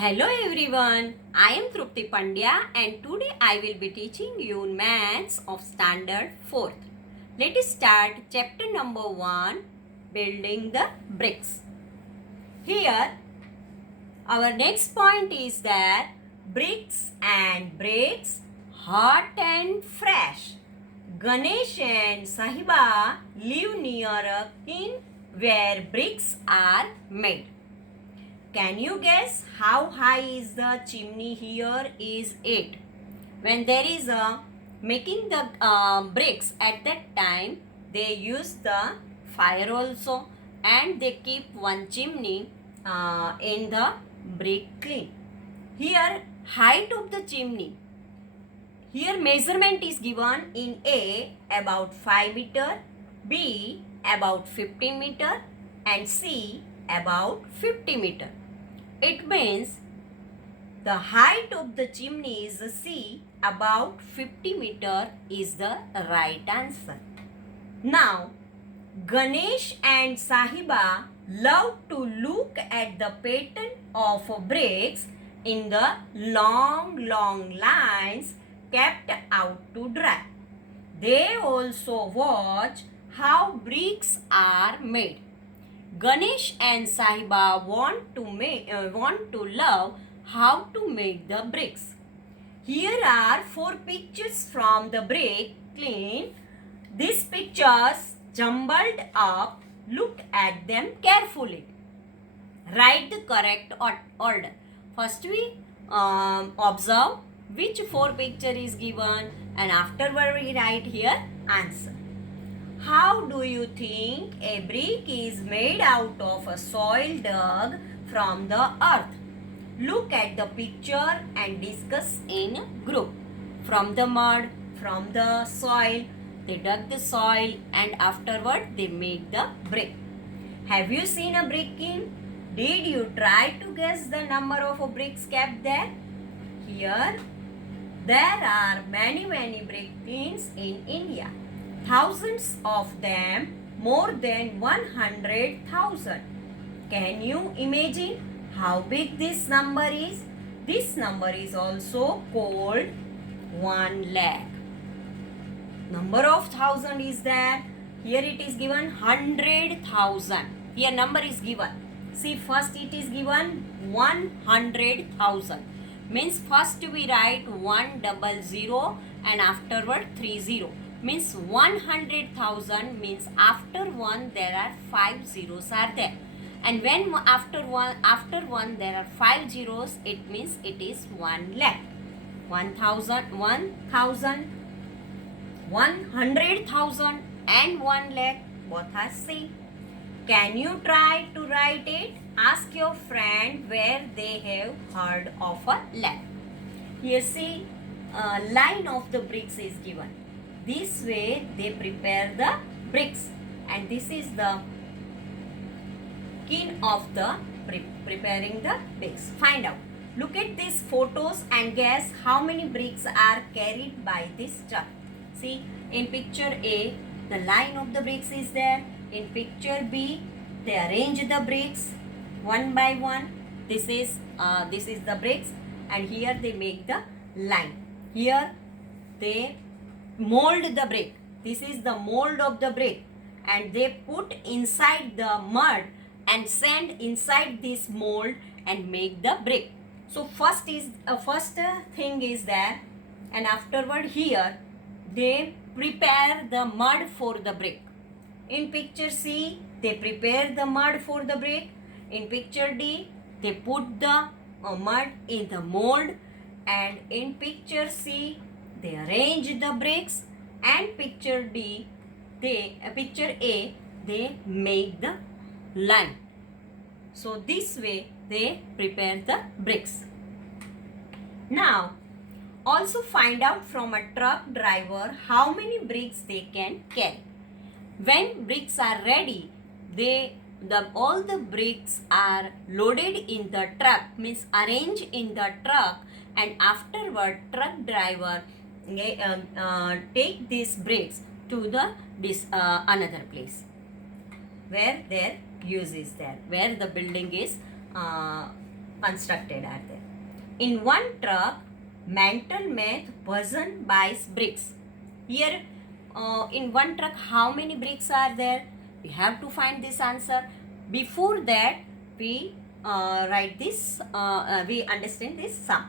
Hello everyone, I am Trupti Pandya and today I will be teaching you maths of standard 4th. Let us start chapter number 1, building the bricks. Here our next point is that bricks and bricks, hot and fresh. Ganesh and Sahiba live near a kiln where bricks are made. Can you guess how high is the chimney here? Is it? When there is a making the bricks at that time, they use the fire also, and they keep one chimney in the brick kiln. Here height of the chimney. Here measurement is given in A about 5 meter, B about 15 meter and C about 50 meter. It means the height of the chimney is C, about 50 meter is the right answer. Now, Ganesh and Sahiba love to look at the pattern of bricks in the long lines kept out to dry. They also watch how bricks are made. Ganesh and Sahiba want to love how to make the bricks. Here are 4 pictures from the brick kiln. These pictures jumbled up. Look at them carefully. Write the correct order. First we observe which 4 picture is given and afterward we write here answer. How do you think a brick is made out of a soil dug from the earth? Look at the picture and discuss in group. From the mud, from the soil, they dug the soil and afterward they made the brick. Have you seen a brick kiln? Did you try to guess the number of bricks kept there? Here, there are many brick kilns in India. Thousands of them, more than 100,000. Can you imagine how big this number is? This number is also called 1 lakh. Number of thousand is there. Here it is given 100,000. Here number is given. See, first it is given 100,000. Means first we write 100 and afterward 30. Means 100,000 means after 1 there are 5 zeros are there. And when after one there are 5 zeros, it means it is 1 lakh. 1,000, 100,000 and 1 lakh both are same. Can you try to write it? Ask your friend where they have heard of a lakh. Here see, a line of the bricks is given. This way they prepare the bricks and this is the kiln of the preparing the bricks. Find out. Look at these photos and guess how many bricks are carried by this truck. See, in picture A, the line of the bricks is there. In picture B, they arrange the bricks one by one. This is the bricks and here they make the line. Here they mold the brick. This is the mold of the brick and they put inside the mud and sand inside this mold and make the brick. So first thing is there and afterward here they prepare the mud for the brick. In picture C, they prepare the mud for the brick. In picture D, they put the mud in the mold and in picture C, they arrange the bricks and picture A, they make the line. So this way they prepare the bricks. Now, also find out from a truck driver how many bricks they can carry. When bricks are ready, all the bricks are loaded in the truck, means arranged in the truck, and afterward truck driver take these bricks to the another place where their use is there, where the building is constructed are there. In one truck, mental math Bhajan buys bricks. Here, in one truck, how many bricks are there? We have to find this answer. Before that, we write this, we understand this sum.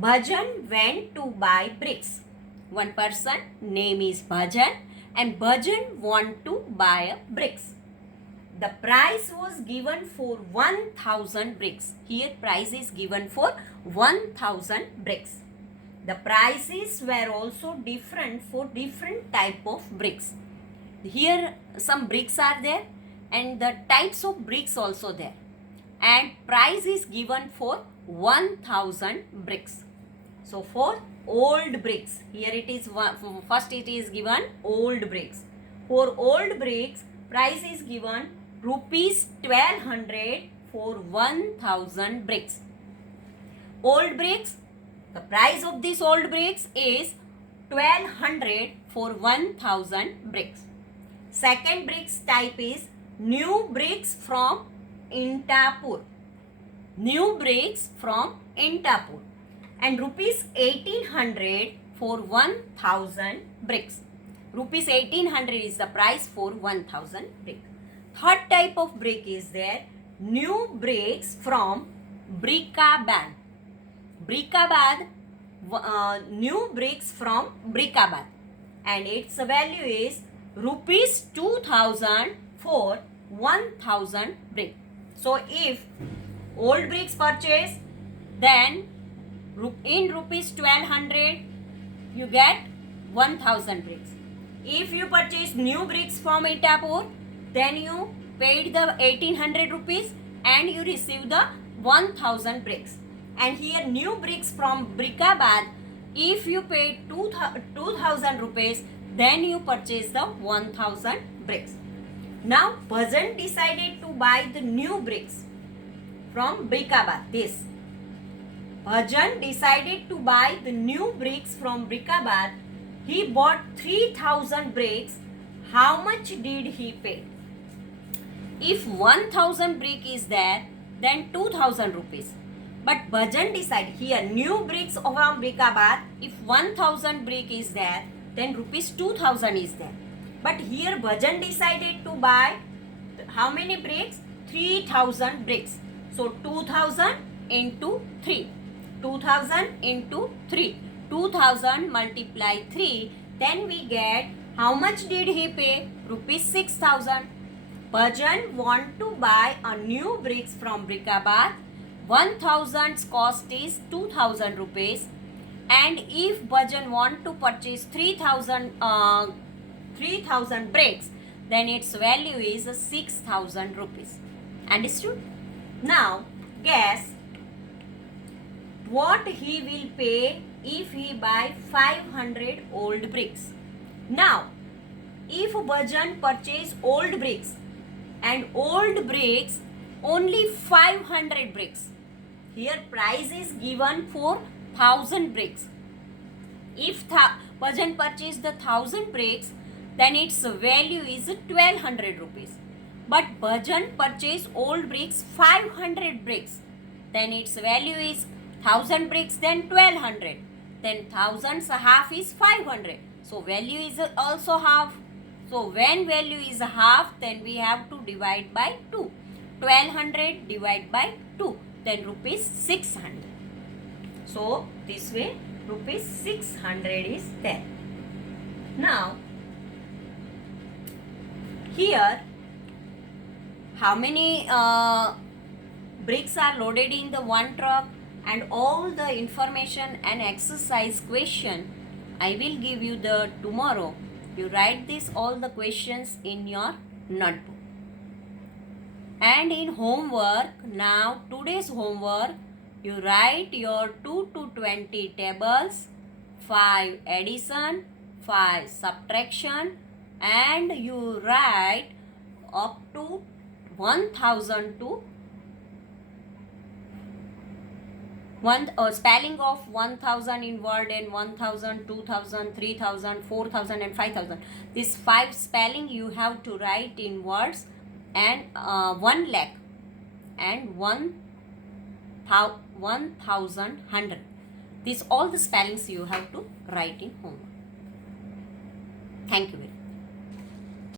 Bhajan went to buy bricks. One person, name is Bhajan, and Bhajan want to buy bricks. The price was given for 1000 bricks. Here price is given for 1000 bricks. The prices were also different for different type of bricks. Here some bricks are there and the types of bricks also there. And price is given for 1000 bricks. So for old bricks, here it is first it is given old bricks. For old bricks, price is given rupees 1200 for 1000 bricks. Old bricks, the price of these old bricks is 1200 for 1000 bricks. Second bricks type is new bricks from Intapur. New bricks from Intapur. And rupees 1800 for 1000 bricks. Rupees 1800 is the price for 1000 bricks. Third type of brick is there, new bricks from Brickabad. Brickabad, new bricks from Brickabad. And its value is rupees 2000 for 1000 brick. So if old bricks purchase, then in rupees 1200 you get 1000 bricks. If you purchase new bricks from Intapur, then you paid the 1800 rupees and you receive the 1000 bricks. And here new bricks from Brickabad, if you paid 2000 rupees, then you purchase the 1000 bricks. Now Bhajan decided to buy the new bricks from Brickabad. This Bhajan decided to buy the new bricks from Brickabad. He bought 3000 bricks. How much did he pay? If 1000 brick is there, then 2000 rupees. But Bhajan decided here new bricks from Brickabad. If 1000 brick is there, then rupees 2000 is there. But here Bhajan decided to buy how many bricks? 3000 bricks. So 2000 into 3. 2000 into 3. 2000 multiply 3. Then we get how much did he pay? Rupees 6000. Bhajan want to buy a new bricks from Brickabad. 1000's cost is 2000 rupees. And if Bhajan want to purchase 3000 bricks, then its value is 6000 rupees. Understood? Now guess what he will pay if he buy 500 old bricks. Now if Bhajan purchase old bricks and old bricks only 500 bricks, here price is given for 1000 bricks. If Bhajan purchase the 1000 bricks, then its value is 1200 rupees. But Bhajan purchase old bricks 500 bricks, then its value is 1000 bricks, then 1200. Then 1000's half is 500. So value is also half. So when value is half, then we have to divide by 2. 1200 divided by 2. Then rupees 600. So this way rupees 600 is there. Now here how many bricks are loaded in the one truck and all the information and exercise question I will give you the tomorrow. You write this all the questions in your notebook. And in homework, now today's homework, you write your 2 to 20 tables, 5 addition, 5 subtraction, and you write up to 1000 to spelling of 1000 in word and 1000, 2000, 3000, 4000 and 5000. This 5 spelling you have to write in words and 1 lakh and 1 1,100. These all the spellings you have to write in homework. Thank you very much.